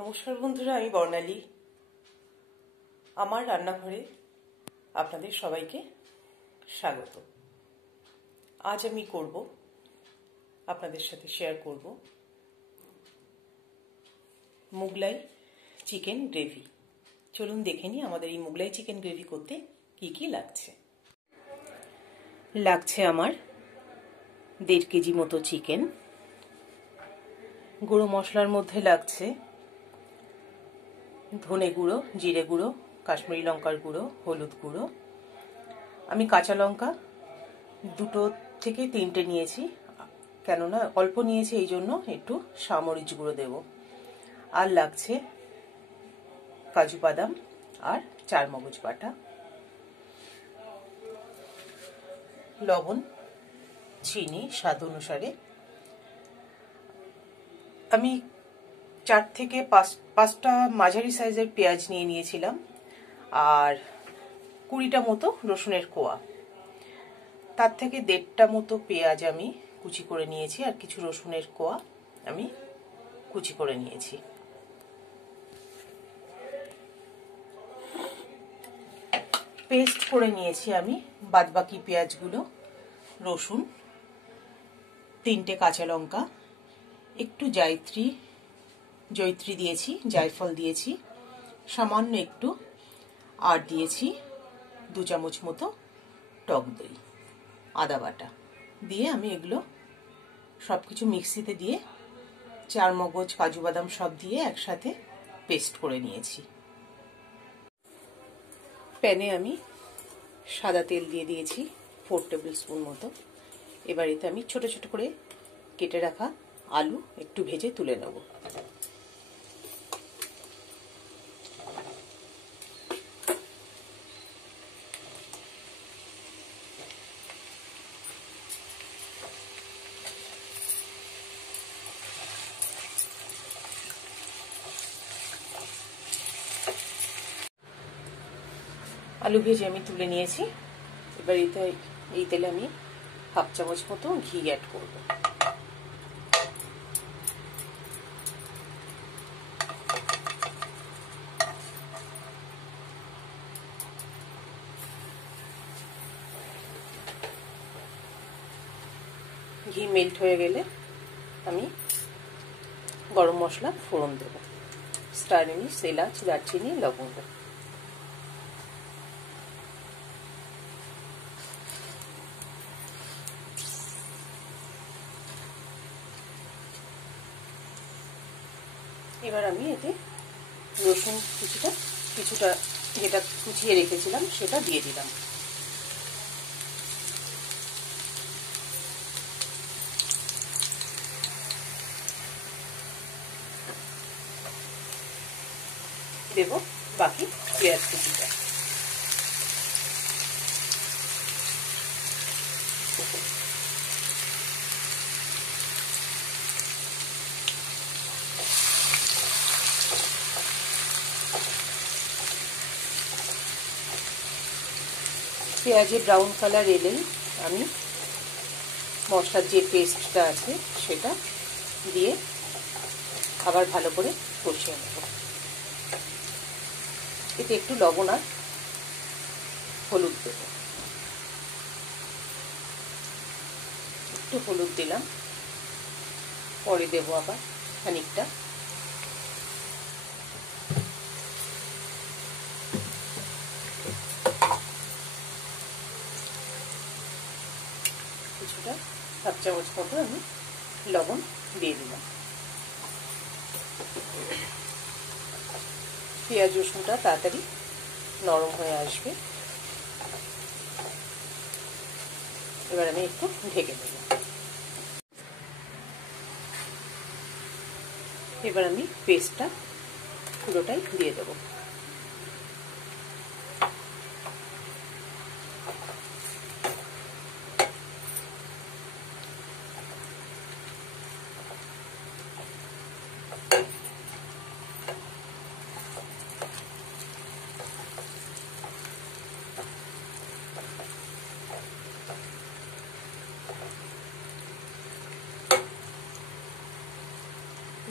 নমস্কার বন্ধুরা, আমি বর্ণালী। আমার রান্নাঘরে আপনাদের সবাইকে স্বাগত। আজ আমি আপনাদের সাথে শেয়ার করব মুগলাই চিকেন গ্রেভি। চলুন দেখে নিই আমাদের এই মুগলাই চিকেন গ্রেভি করতে কি কি লাগছে। লাগছে আমার 1.5 কেজি মতো চিকেন। গুঁড়ো মশলার মধ্যে লাগছে ধনে গুঁড়ো, জিরে গুঁড়ো, কাশ্মীরি লঙ্কার গুঁড়ো, হলুদ গুঁড়ো। আমি কাঁচা লঙ্কা 2 থেকে 3টে নিয়েছি, কেননা অল্প নিয়েছি এই জন্য একটু সামরিচ গুঁড়ো দেব। আর লাগছে কাজু বাদাম আর চারমগজ বাটা, লবণ, চিনি স্বাদ অনুসারে। আমি 4 থেকে 5টা মাঝারি সাইজের পেঁয়াজ নিয়েছিলাম আর 20টা মতো রসুনের কোয়া। তার থেকে 1.5টা মতো পেঁয়াজ আমি কুচি করে নিয়েছি আর কিছু রসুনের কোয়া আমি কুচি করে নিয়েছি। পেস্ট করে নিয়েছি আমি বাদবাকি পেঁয়াজগুলো, রসুন, 3টে কাঁচা লঙ্কা, একটু জয়িত্রী দিয়েছি, জায়ফল দিয়েছি সামান্য একটু, আর দিয়েছি 2 চামচ মতো টক দই, আদা বাটা দিয়ে আমি এগুলো সবকিছু মিক্সিতে দিয়ে চারমগজ, কাজু বাদাম সব দিয়ে একসাথে পেস্ট করে নিয়েছি। প্যানে আমি সাদা তেল দিয়ে দিয়েছি 4 টেবিল স্পুন মতো। এবার এতে আমি ছোট ছোট করে কেটে রাখা আলু একটু ভেজে তুলে নেব। আলু ভেজে আমি তুলে নিয়েছি। এবার এই তেলে আমি 1/2 চামচ মতো ঘি অ্যাড করব। ঘি মেল্ট হয়ে গেলে আমি গরম মশলা ফোড়ন দেব, স্টার এনিস, এলাচ, দারচিনি, লবঙ্গ। এবার আমি এতে রসুন কিছুটা যেটা কুচিয়ে রেখেছিলাম সেটা দিয়ে দিলাম। দেব বাকি পেঁয়াজ কুচিটা। পেঁয়াজে ব্রাউন কালার এলেই আমি মশলার যে পেস্টটা আছে সেটা দিয়ে আবার ভালো করে কষিয়ে নেব। এতে একটু লবণ আর হলুদ দেব, একটু হলুদ দিলাম, পরে দেবো আবার খানিকটা। কিছুটা 1/2 চামচ মতো আমি লবণ দিয়ে দিলাম। পেঁয়াজ রসুনটা তাড়াতাড়ি নরম হয়ে আসবে। এবার আমি একটু ঢেকে দেব। এবার আমি পেস্টটা পুরোটাই দিয়ে দেবো।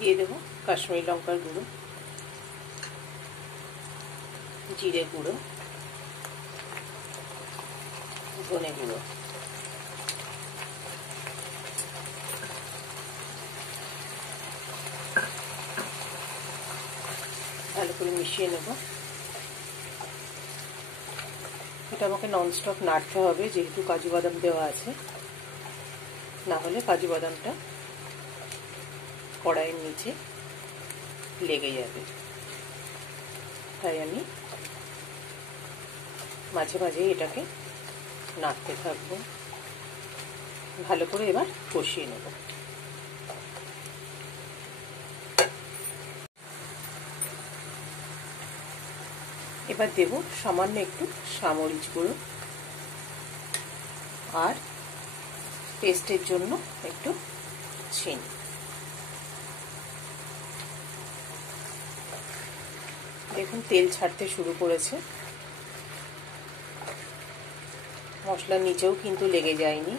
দিয়ে দেবো কাশ্মীরি লঙ্কার গুঁড়ো, জিরে গুঁড়ো, ধনে গুঁড়ো, ভালো করে মিশিয়ে নেব। এটা আমাকে ননস্টপ নাড়তে হবে, যেহেতু কাজু বাদাম দেওয়া আছে, না হলে কাজু বাদামটা কড়াইয়ের নিচে লেগে যাবে। তাই আমি মাঝে মাঝে এটাকে নাড়তে থাকবো। ভালো করে এবার কষিয়ে নেব। এবার দেব সামান্য একটু সামরিচ গুঁড়ো আর টেস্টের জন্য একটু চিনি। দেখুন তেল ছাড়তে শুরু করেছে, মশলার নিচেও কিন্তু লেগে যায়নি।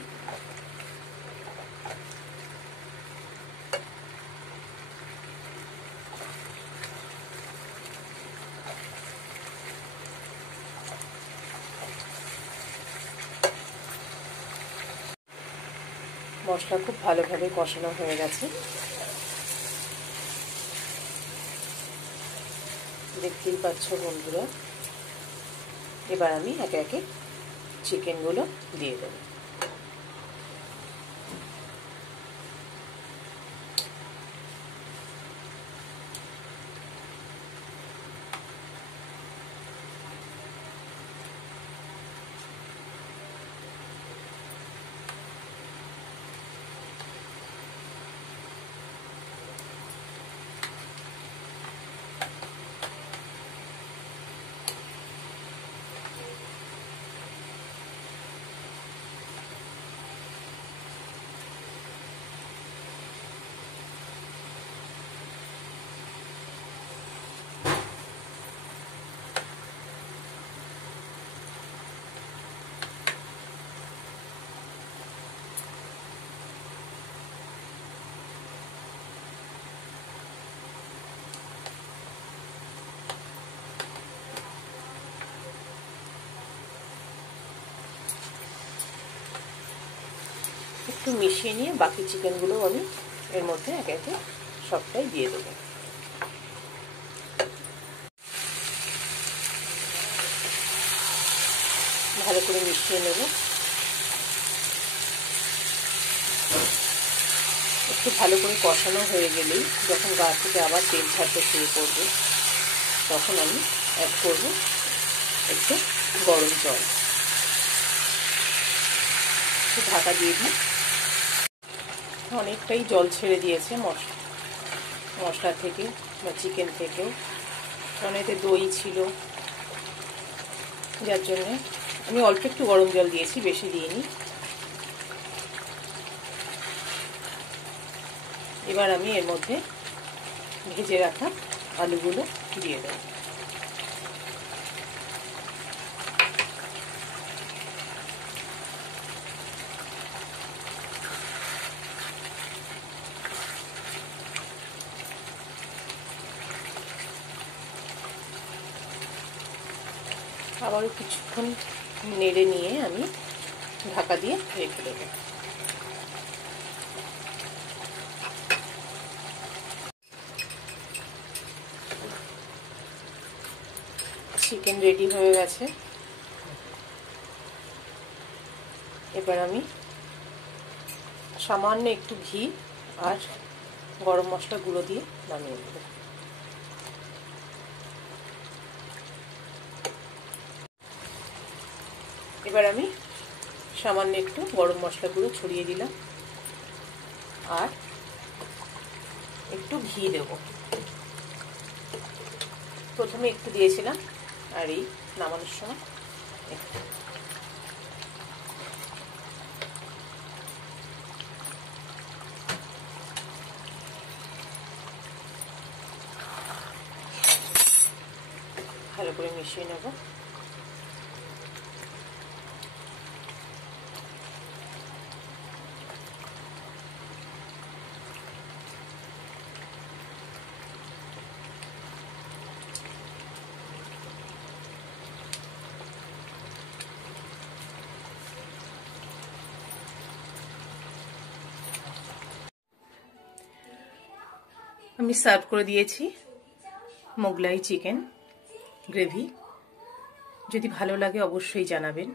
মশলা খুব ভালোভাবে কষানো হয়ে গেছে, দেখতেই পাচ্ছ বন্ধুরা। এবার আমি একে একে চিকেনগুলো দিয়ে দেবো। একটু মিশিয়ে নিয়ে বাকি চিকেনগুলো আমি এর মধ্যে একে একে সবটাই দিয়ে দেবো। ভালো করে মিশিয়ে নেব। একটু ভালো করে কষানো হয়ে গেলেই যখন গা থেকে আবার তেল ছাড়তে শুরু করবে, তখন আমি অ্যাড করব একটু গরম জল। একটু ঢাকা দিয়ে দিই। অনেকটাই জল ছেড়ে দিয়েছে মশলা থেকে বা চিকেন থেকেও, কারণ এতে দই ছিল, যার জন্য আমি অল্প একটু গরম জল দিয়েছি, বেশি দিইনি। এবার আমি এর মধ্যে ভেজে রাখা আলুগুলো দিয়ে দেব। আবারও কিছুক্ষণ নেড়ে নিয়ে আমি ঢাকা দিয়ে রেখে দেব। চিকেন রেডি হয়ে গেছে। এবার আমি সামান্য একটু ঘি আর গরম মশলা গুঁড়ো দিয়ে নামিয়ে দেব। এবার আমি সামান্য একটু গরম মশলা গুঁড়ো ছড়িয়ে দিলাম আর একটু ঘি দেব। প্রথমে একটু দিয়েছিলাম আর এই নামানোর সময় একটু। ভালো করে মিশিয়ে নেব। আমি সার্ভ করে দিয়েছি মোগলাই চিকেন গ্রেভি। যদি ভালো লাগে অবশ্যই জানাবেন।